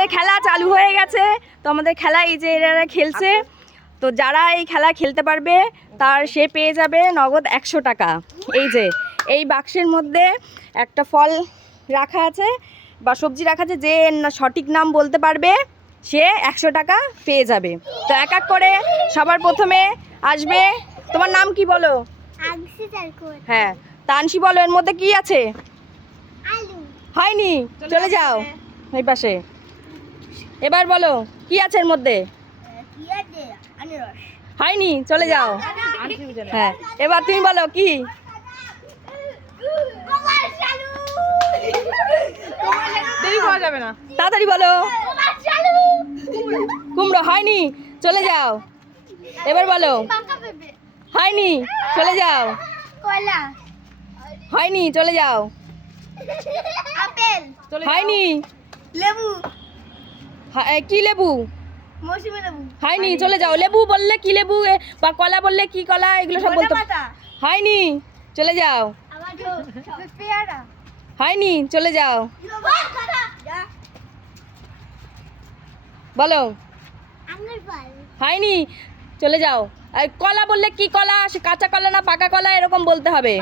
আমাদের খেলা চালু হয়ে গেছে। তো আমাদের খেলা এই যে এরা খেলছে, তো যারা এই খেলা খেলতে পারবে তার সে পেয়ে যাবে নগদ 100 টাকা। এই যে এই বাক্সের মধ্যে একটা ফল রাখা আছে বা সবজি রাখা আছে, যে সঠিক নাম বলতে পারবে সে 100 টাকা পেয়ে যাবে। তো এক এক করে সবার প্রথমে আসবে, তোমার নাম কি বলো? হ্যাঁ, তানসি বলো, এর মধ্যে কি আছে? হয়নি, চলে যাও এই পাশে। এবার বলো কি আছে এর মধ্যে? হয়নি, চলে যাও। হ্যাঁ, এবার তুমি বলো কি? তাড়াতাড়ি বলো। কুমড়ো। হয়নি, চলে যাও। এবার বলো। হয়নি, চলে যাও। হয়নি, চলে যাও। হয়নি, লেবু। কি লেবু? মৌসুমী লেবু। হয়নি, চলে যাও। লেবু বললে কি লেবু, বা কলা বললে কি কলা, এগুলো সব বলতে হয়নি, চলে যাও। পেয়ারা। হয়নি, চলে যাও। বলো। হয়নি, চলে যাও। আর কলা বললে কি কলা, সে কাঁচা কলা না পাকা কলা, এরকম বলতে হবে।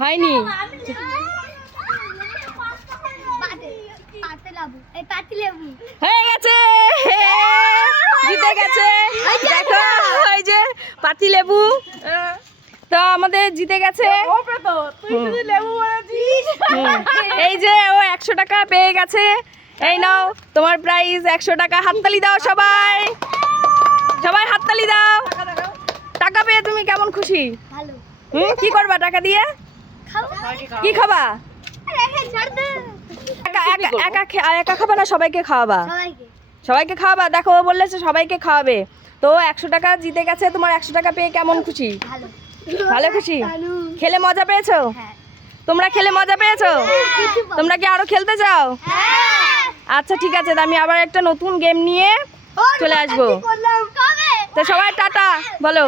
হয়নি, হয়ে গেছে, জিতে গেছে। দেখো ওই যে পাতি লেবু, তো আমাদের জিতে গেছে। এই যে ও 100 টাকা পেয়ে গেছে। এই নাও তোমার প্রাইজ 100 টাকা। হাততালি দাও সবাই, সবাই হাততালি দাও। টাকা পেয়ে তুমি কেমন খুশি? কি করবা টাকা দিয়ে? কি খাবা? একা খাবা না সবাইকে খাওয়াবা? সবাইকে খাওয়াবা। দেখো ও বললেছে সবাইকে খাওয়াবে। তো 100 টাকা জিতে গেছে। তোমার 100 টাকা পেয়ে কেমন খুশি? ভালো খুশি। খেলে মজা পেয়েছো? তোমরা খেলে মজা পেয়েছো? তোমরা কি আরো খেলতে চাও? আচ্ছা ঠিক আছে, আমি আবার একটা নতুন গেম নিয়ে চলে আসবো। তো সবাই টাটা বলো।